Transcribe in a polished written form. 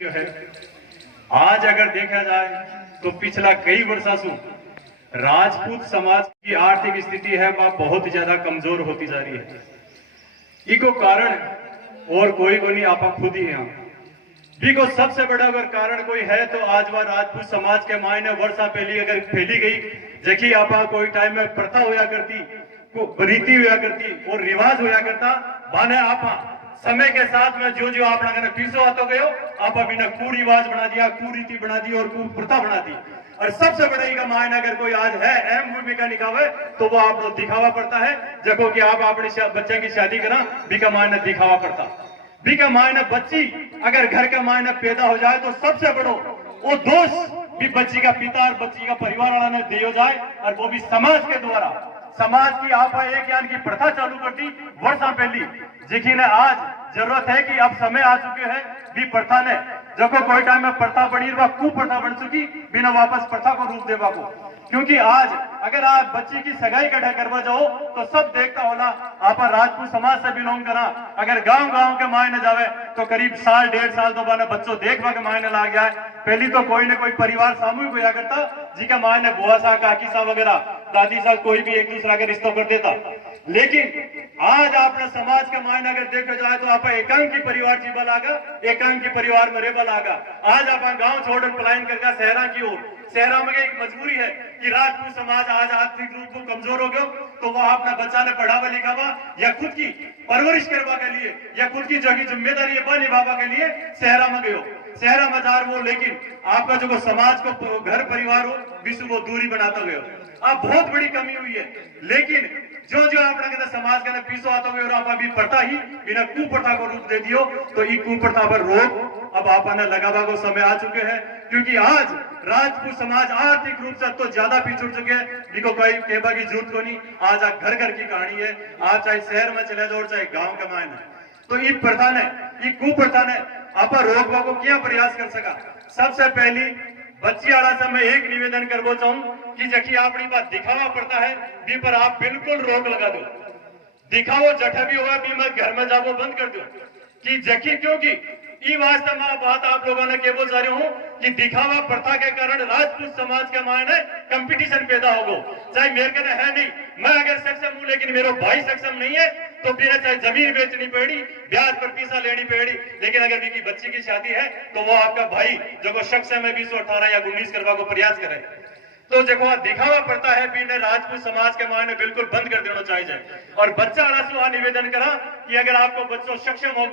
जो है आज अगर देखा जाए तो पिछला कई वर्षों से राजपूत समाज की आर्थिक स्थिति है वह बहुत ज्यादा कमजोर होती जा रही है। इको कारण और कोई को नहीं, आप खुद ही हैं। बिको सबसे बड़ा अगर कारण कोई है तो आज वह राजपूत समाज के मायने वर्षा पहली अगर फैली गई, जबकि आप कोई टाइम में प्रथा होया करती, रीति होया करती और रिवाज होया करता, माने आप समय के साथ में जो जो आप लोगों पीछे आते गयो, आप अभी ने कुरिवाज बना दिया, कुरीति बना दी और कुप्रथा बना दी। और सबसे बड़ा का मायने अगर कोई आज है अहम भूमिका निभावे तो वो आप दिखावा पड़ता है। जबकि कि आप अपने बच्चे की शादी करा भी का मायने दिखावा पड़ता, भी का मायने बच्ची अगर घर का मायने पैदा हो जाए तो सबसे बड़ो वो दोष भी बच्ची का पिता और बच्ची का परिवार वाला ने दियो जाए, और वो भी समाज के द्वारा। समाज की आप एक यान की प्रथा चालू कर दी वर्षा पहली, जिसकी ने आज जरूरत है कि अब समय आ चुके हैं भी प्रथा ने जब कोई टाइम में प्रथा बनी वह कुप्रथा बन चुकी बिना वापस प्रथा को रूप देवा को। क्योंकि आज अगर आप बच्ची की सगाई कटा करवा जाओ तो सब देखता होला आप राजपूत समाज से बिलोंग करा, अगर गांव गांव के मायने जावे तो करीब साल डेढ़ साल तो बने बच्चों देखवा के मायने ला गया है। पहली तो कोई ना कोई परिवार सामूहिक होया करता जी का मायने बुआ सा काकी सा वगैरह दादी सा कोई भी एक दूसरा के रिश्तों कर देता। लेकिन आज आपने समाज के मायने अगर देखा जाए तो आप एकांकी परिवार जीवा लागा, एकांकी परिवार में रेबा लागा। आज आप गांव छोड़कर पलायन करके शहरा की ओर, शहरों में एक मजबूरी है कि राजपूत समाज आज आर्थिक रूप से कमजोर हो गया तो वह अपना बच्चा ने पढ़ावा लिखावा या खुद की परवरिश करवा के लिए या खुद की जो जिम्मेदारी है निभावा के लिए शहरा में गयो, शहरा में जा वो। लेकिन आपका जो समाज को घर परिवार हो विश्व वो दूरी बनाता गयो, अब बहुत बड़ी कमी हुई है। लेकिन जो जो आप समाज के पीछे आता हुए और आप अभी प्रथा ही बिना कुप्रथा को रूप दे दियो तो ये कुप्रथा पर रोक अब आपने लगावा को समय आ चुके हैं। क्योंकि आज राजपूत समाज आर्थिक रूप से तो ज्यादा पीछे चुके हैं, जिनको कोई कहवा की जरूरत को नहीं। आज घर घर की कहानी है, आज चाहे शहर में चले जाओ चाहे गांव के मायने, तो ये प्रथा ने ये कुप्रथा ने आप रोकवा को क्या प्रयास कर सका। सबसे पहली बच्ची आड़ा से मैं एक निवेदन करना चाहूं कि जखी अपनी बात दिखावा पड़ता है भी पर आप बिल्कुल रोक लगा दो। दिखावो जठा भी होगा भी मैं घर में जाओ बंद कर दो कि जखी, क्योंकि ये वास्तव में बात आप लोगों ने केवल जा रहे हूं कि दिखावा प्रथा के कारण राजपूत समाज के मायने कंपटीशन पैदा होगा। चाहे मेरे कहना है नहीं, मैं अगर सक्षम हूं लेकिन मेरा भाई सक्षम नहीं है तो फिर चाहे जमीन बेचनी पड़ी, ब्याज पर पैसा लेनी पड़ी, लेकिन अगर मेरी बच्ची की शादी है तो वो आपका भाई जो सक्षम है 218 या 19 करवा को प्रयास करे। तो देखो दिखावा पड़ता है भी ने राजपूत समाज के मायने बिल्कुल बंद कर देना चाहिए। और बच्चा निवेदन करा कि अगर आपको बच्चों सक्षम हो